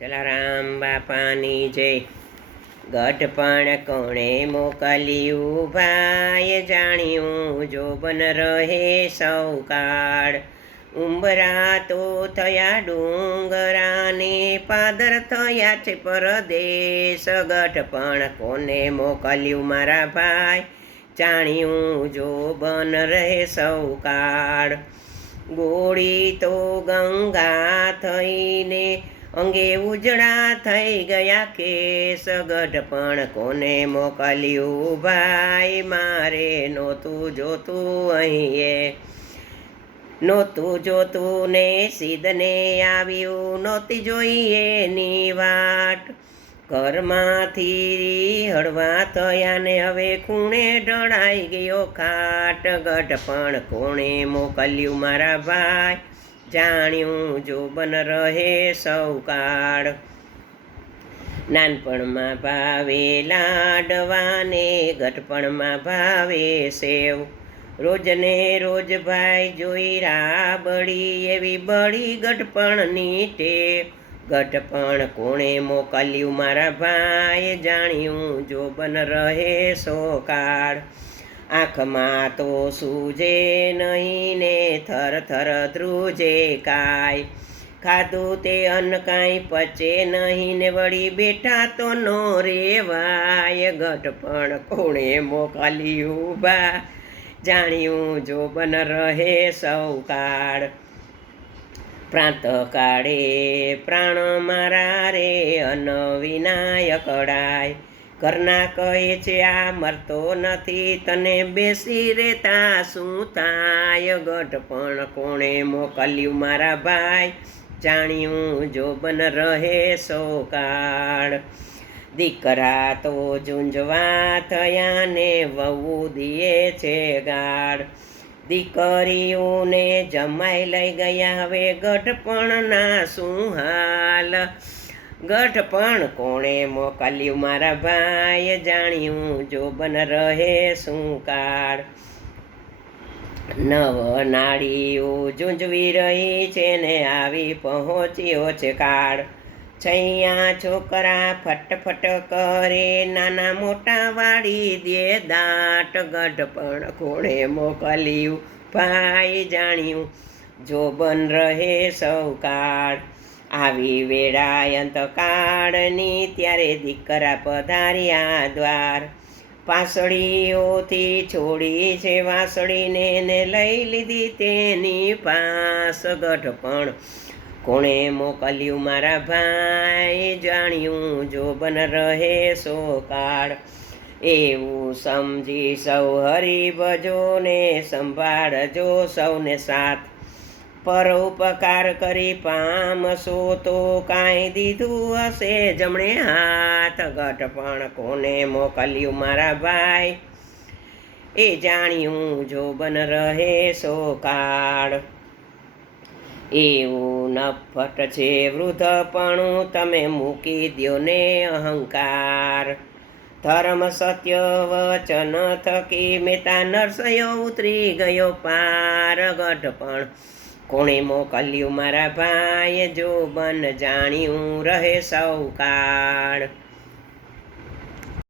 જલારામ બાપાની જય. ગઢપણ કોણે મોકલ્યું ભાઈ, જાણ્યું જોબન રહે સૌ કાળ. ઉંબરા તો થયા ડુંગરાને, પાદર થયા છે પરદેશ. ગઢપણ કોને મોકલ્યું મારા ભાઈ, જાણ્યું જોબન રહે સૌ કાળ. ગોળી તો ગંગા થઈને અંગે ઉજળા થઈ ગયા કેસ. ગઢપણ કોને મોકલ્યું ભાઈ, મારે નહોતું જોતું અહીં, નહોતું જોતું ને સીધને આવ્યું, નહોતી જોઈએ ની વાટ. ઘરમાંથી હળવા થયા ને હવે ખૂણે ઢળાઈ ગયો ખાટ. ગઢપણ કોણે મોકલ્યું મારા ભાઈ, જાણ્યું જોબન રહે સૌ કાળ. નાનપણમાં ભાવે લાડવાને, ગઢપણમાં ભાવે સેવ. રોજને રોજ ભાઈ જોઈ રાબડી, એવી બળી ગઢપણની ટેવ. ગઢપણ કોણે મોકલ્યું મારા ભાઈ, જાણ્યું જોબન રહે સો કાળ. આંખમાં તો સૂજે નહીં ને થર થર ધ્રુજે કાય. ખાધું તે અન્ન કાંઈ પચે નહીં ને વળી બેઠા તો નો રેવાય. ગઢપણ કોણે મોકલ્યું બા, જાણ્યું જોબન રહે સૌ કાળ. પ્રાંત કાળે પ્રાણ મારા રે, અન વિનાય કડાય. ઘરના કહે છે આ મરતો નથી, તને બેસી રહેતા શું થાય. ગઢપણ કોણે મોકલ્યું મારા ભાઈ, જાણ્યું જોબન રહે સો કાળ. દીકરા તો ઝૂંઝવા થયા ને વહુ દીએ છે ગાળ. દીકરીઓને જમાઈ લઈ ગયા, હવે ગઢપણના શું હાલ. ગઢપણ કોણે મોકલ્યું મારા ભાઈ, જાણ્યું જોબન રહે શું કાળ. નવ નાળીઓ ઝૂંઝવી રહી છે ને આવી પહોંચ્યો છે કાળ. છૈયા છોકરા ફટફટ કરે, નાના મોટા વાળી દે દાટ. ગઢપણ કોણે મોકલ્યું ભાઈ, જાણ્યું જોબન રહે સૌ કાળ. આવી વેળા અંતકાળની, ત્યારે દીકરા પધાર્યા દ્વાર. પાસળીઓથી છોડી છે વાસળીને ને લઈ લીધી તેની પાસ. ગઢપણ કોણે મોકલ્યું મારા ભાઈ, જાણ્યું જોબન રહે સો કાળ. એવું સમજી સૌ હરિભજો ને, સંભાળજો સૌને સાથ. પરોપકાર કરી પામશો તો કાંઈ દીધું હશે જમણે હાથ. ગઢપણ કોને મોકલ્યું મારા ભાઈ, એ જાણ્યું જોબન રહે સો કાળ. એવું નફટ છે વૃદ્ધપણું, તમે મૂકી દ્યો ને અહંકાર. ધર્મ સત્ય વચન થકી મેતા નરસયો ઉતરી ગયો પાર. ગઢપણ કોણે મોકલ્યું મારા ભાઈ, જોબન જાણ્યું રહે સૌ કાળ.